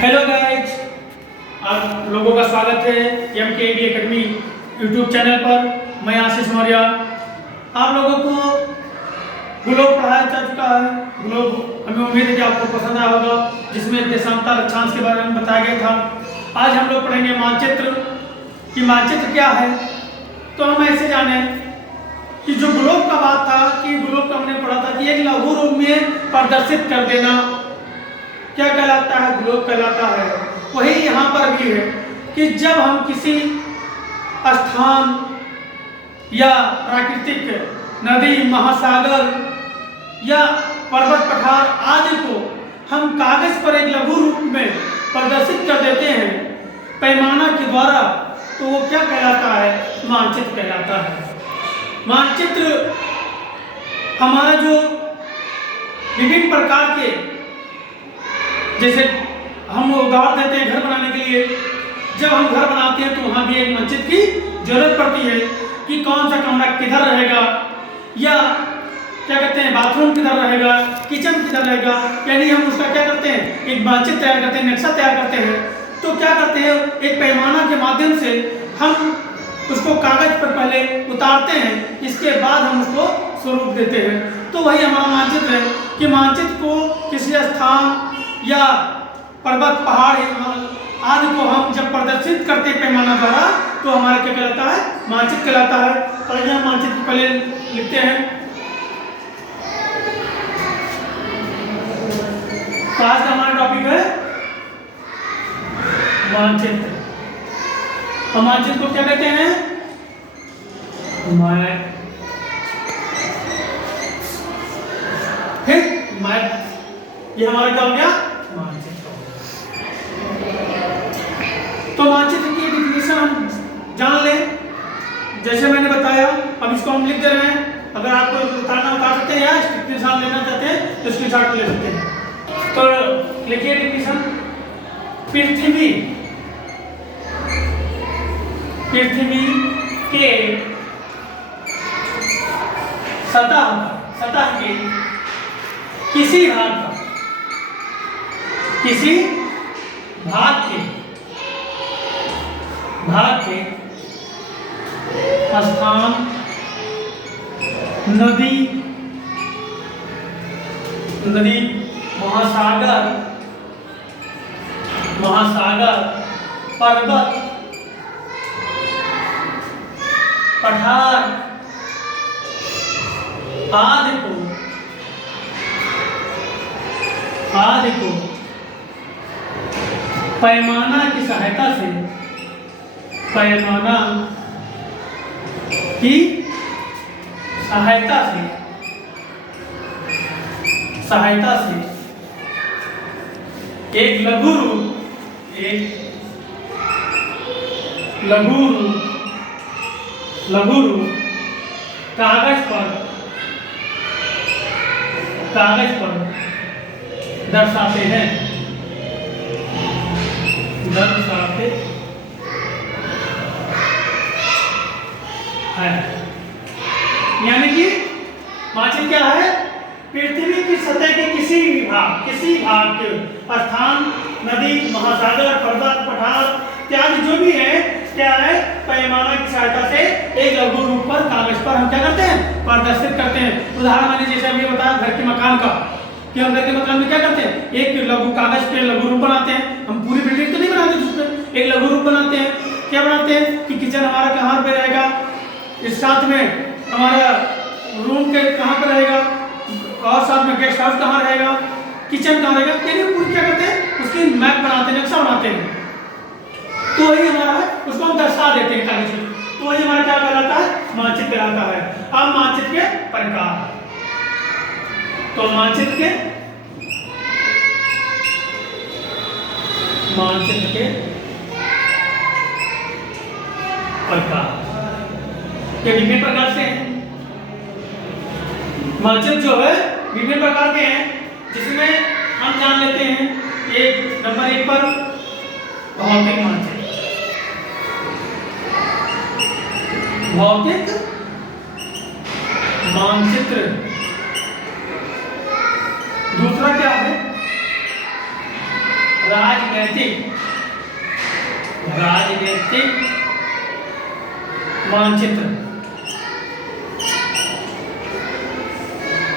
Hello guys, आप लोगों का स्वागत है MKAD एकेडमी यूट्यूब चैनल पर। मैं आशीष मौर्य। आप लोगों को ग्लोब पढ़ाया जा चुका है। ग्लोब हमें उम्मीद है कि आपको पसंद आया होगा, जिसमें देशांतर अक्षांश के बारे में बताया गया था। आज हम लोग पढ़ेंगे मानचित्र कि मानचित्र क्या है। तो हम ऐसे जाने कि जो ग्लोब का बात था कि ग्लोब का हमने पढ़ा था कि एक लघु रूप में प्रदर्शित कर देना क्या कहलाता है, ग्लोब कहलाता है। वही यहाँ पर भी है कि जब हम किसी स्थान या प्राकृतिक नदी, महासागर या पर्वत पठार आदि को हम कागज पर एक लघु रूप में प्रदर्शित कर देते हैं पैमाना के द्वारा, तो वो क्या कहलाता है, मानचित्र कहलाता है। मानचित्र हमारा जो विभिन्न प्रकार के, जैसे हम उदाहरण देते हैं घर बनाने के लिए। जब हम घर बनाते हैं तो वहाँ भी एक मानचित्र की जरूरत पड़ती है कि कौन सा कमरा किधर रहेगा, या क्या कहते हैं बाथरूम किधर रहेगा, किचन किधर रहेगा। यानी हम उसका क्या करते हैं, एक मानचित्र तैयार करते हैं, नक्शा तैयार करते हैं। तो क्या करते हैं, एक पैमाना के माध्यम से हम उसको कागज पर पहले उतारते हैं, इसके बाद हम उसको स्वरूप देते हैं। तो वही हमारा मानचित्र है कि मानचित्र को किसी स्थान या पर्वत पहाड़ आदि को हम जब प्रदर्शित करते हैं पैमाना द्वारा, तो हमारा क्या कहलाता है, मानचित्र कहलाता है। तो हम मानचित्र पहले लिखते हैं। तो आज का हमारा टॉपिक है मानचित्र। और मानचित्र को क्या कहते हैं, मैप। ये हमारा क्या हो गया, मानचित्र। तो मानचित्र की डिफिनेशन हम जान लें, जैसे मैंने बताया। अब इसको हम लिख दे रहे हैं। अगर आपको उतारना उतार सकते हैं या स्क्रीनशॉट लेना चाहते हैं तो स्क्रीनशॉट ले सकते हैं। तो लिखिए डिफिनेशन। पृथ्वी के सतह के किसी भाग के स्थान, नदी, महासागर, पर्वत, पठार आदि को पैमाना की सहायता से एक लघु रूप कागज पर दर्शाते हैं। यानी कि मानचित्र क्या है, पृथ्वी की सतह के किसी भाग के स्थान, नदी, महासागर, पर्वत, पठार इत्यादि जो भी है, क्या है, पैमाना की सहायता से एक लघु रूप पर कागज पर हम क्या करते हैं, प्रदर्शित करते हैं। उदाहरण मैंने जैसे अभी बताया घर के मकान का, कि हम घर के मकान में क्या करते हैं, एक लघु कागज पे लघु रूप बनाते हैं। हम पूरी बिल्डिंग तो नहीं बनाते, उसमें एक लघु रूप बनाते हैं। क्या बनाते हैं कि किचन हमारा कहाँ पे रहेगा, इस साथ में हमारा रूम के कहाँ पे रहेगा, और साथ में गेस्ट हाउस कहाँ रहेगा, किचन कहाँ रहेगा। यानी पूरी क्या करते हैं, उसकी मैप बनाते हैं, नक्शा बनाते हैं। तो वही हमारा है, उसको हम दर्शा देते हैं कागज में। तो वही हमारा क्या कहलाता है, मानचित्र कहलाता है। अब मानचित्र के प्रकार। तो मानचित्र के प्रकार ये विभिन्न प्रकार से हैं। मानचित्र जो है विभिन्न प्रकार के हैं, जिसमें हम जान लेते हैं एक नंबर 1 पर भौतिक मानचित्र। भौतिक मानचित्र। दूसरा क्या है, राजनीतिक मानचित्र,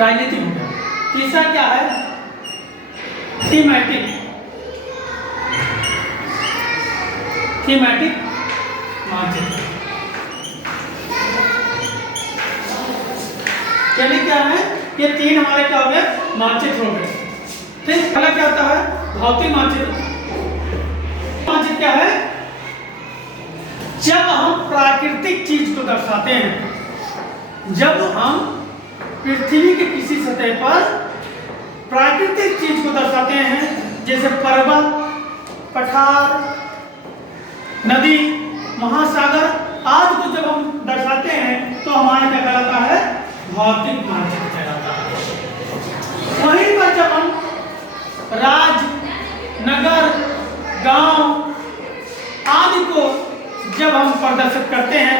राजनीतिक हो गया। तीसरा क्या है? थीमेटिक मानचित्र। यानी क्या है? ये तीन हमारे क्या हो गए? मानचित्र हो गए। ठीक, अगला क्या होता है? भौतिक मानचित्र। मानचित्र क्या है? जब हम प्राकृतिक चीज को दर्शाते हैं, जब हम पृथ्वी के किसी सतह पर प्राकृतिक चीज को दर्शाते हैं, जैसे पर्वत, पठार, नदी, महासागर आदि को जब हम दर्शाते हैं तो हमारा क्या कहलाता है? भौतिक मानचित्र कहलाता है। वहीं पर जब हम राज्य, नगर, गांव आदि को जब हम प्रदर्शित करते हैं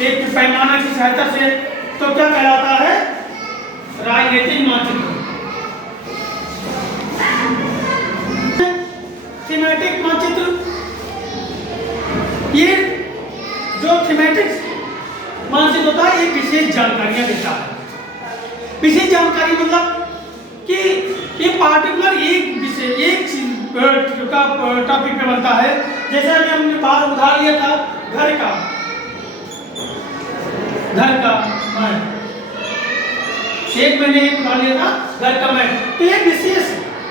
एक पैमाना की सहायता से, तो क्या कहलाता है? राजनीतिक मानचित्र। थीमेटिक मानचित्र, ये जो थीमेटिक मानचित्र होता है, ये विशेष जानकारियां देता है। विशेष जानकारी मतलब कि ये पार्टिकुलर एक विषय, एक चीज का टॉपिक पे बनता है। जैसा कि हमने बाहर उदाहरण लिया था घर का मैप, एक मैंने एक उदाहरण लिया था घर का मैप। तो ये विशेष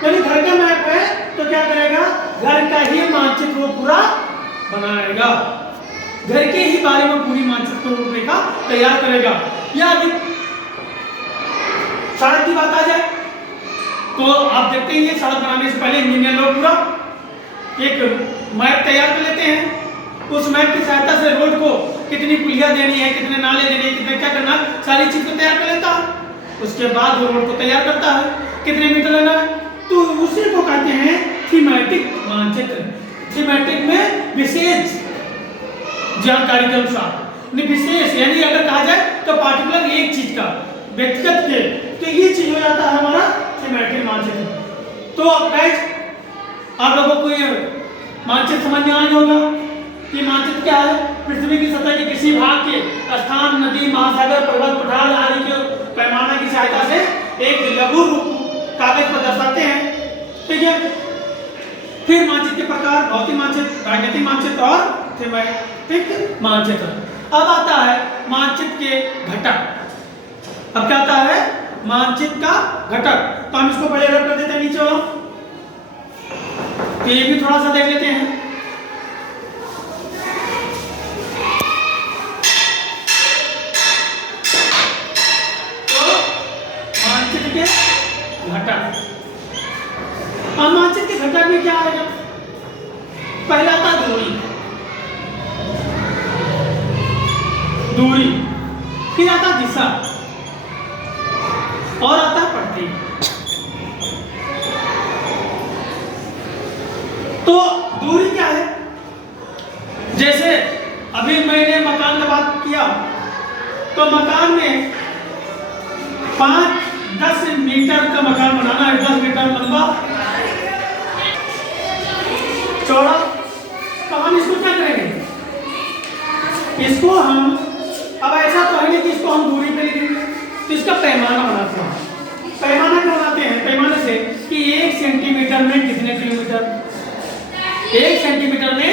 यानी घर का मैप है तो क्या करेगा? घर का ही मानचित्र वो पूरा बनाएगा, घर के ही बारे में पूरी मानचित्र रूपरेखा तैयार करेगा। या अभी सड़क की बात आ जाए तो आप देखते हैं सड़क बनाने से पहले इंजीनियर लोग पूरा एक मैप तैयार कर लेते हैं। उस मैप की सहायता से रोड को कितनी पुलिया देनी है, कितने नाले देने हैं, कितने क्या करना है, सारी चीज को तैयार कर लेता है। उसके बाद वो रोड को तैयार करता है, कितने मीटर लेना है, तो उसी को कहते हैं थीमेटिक मानचित्र। थीमेटिक में विशेष जानकारी के अनुसार, विशेष यानी अगर कहा जाए तो पार्टिकुलर एक चीज का व्यक्तिगत के, तो ये चीज हो जाता है हमारा थीमेटिक मानचित्र। तो अब आप लोगों को ये मानचित्र समझ में आया होगा कि मानचित्र क्या है? पृथ्वी की सतह के किसी भाग के स्थान, नदी, महासागर, पर्वत, पठार आदि के पैमाना की सहायता से एक लघु रूप कागज पर दर्शाते हैं। ठीक है, फिर मानचित्र के प्रकार भौतिक मानचित्र, राजनीतिक मानचित्र और थीमेटिक मानचित्र। अब आता है मानचित्र के घटक। अब क्या आता है? मानचित्र का घटक। तो हम इसको पहले रख कर देते हैं नीचे वाला, तो ये भी थोड़ा सा देख लेते हैं। तो मानचित्र के घटक, और मानचित्र के घटक में क्या आएगा? पहला आता दूरी, फिर आता दिशा और आता प्रतीक। तो दूरी क्या है? जैसे अभी मैंने मकान की बात किया तो मकान में 5-10 मीटर का मकान बनाना है, 10 मीटर लंबा, चौड़ा। तो हम इसको क्या करेंगे? इसको हम अब ऐसा कहेंगे कि इसको हम दूरी पे लिखेंगे, तो इसका पैमाना बनाते हैं। पैमाना क्या बनाते हैं? पैमाने से कि 1 सेंटीमीटर में कितने किलोमीटर, 1 सेंटीमीटर में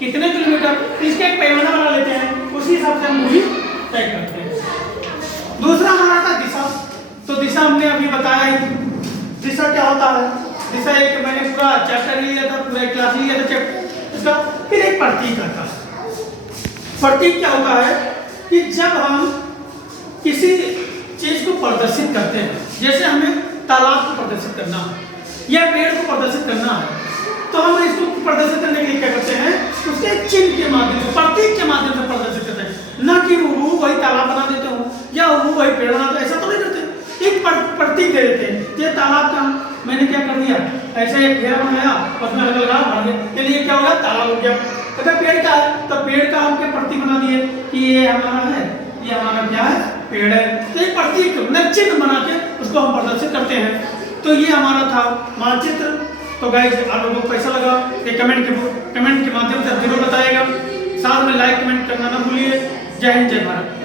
कितने किलोमीटर, इसका एक पैमाना बना लेते हैं, उसी हिसाब से हम दूरी तय करते हैं। दूसरा हमारा था दिशा। तो दिशा हमने अभी बताया ही, दिशा क्या होता है? दिशा एक मैंने पूरा चैप्टर लिया था, पूरा एक क्लास लिया था चैप्टर इसका। फिर एक प्रतीक आता है। प्रतीक क्या होता है कि जब हम किसी चीज को प्रदर्शित करते हैं, जैसे हमें तालाब को प्रदर्शित करना है या पेड़ को प्रदर्शित करना है, तो हम इसको प्रदर्शित करने के लिए क्या करते हैं? उसके चिन्ह के माध्यम से, प्रतीक के माध्यम से प्रदर्शित करते हैं। न कि वो वही तालाब बना देते हो या वो वही पेड़ बना देते, ऐसा तो नहीं करते। एक प्रतीक दे देते हैं। ये तालाब का मैंने क्या कर दिया? ऐसे एक घेरा बनाया, उसमें अलग अलग भर दिया, ये क्या हो गया? तालाब हो गया। अगर पेड़ का है तो पेड़ का हम क्या प्रतीक बना दिए कि ये हमारा है, ये हमारा क्या है? पेड़ है। तो एक प्रतीक चिन्ह बना के उसको हम प्रदर्शित करते हैं। तो ये हमारा था मानचित्र। तो गाइस आप लोगों को कैसा लगा ये कमेंट के माध्यम से जरूर बताइएगा। साथ में लाइक कमेंट करना ना भूलिए। जय हिंद जय भारत।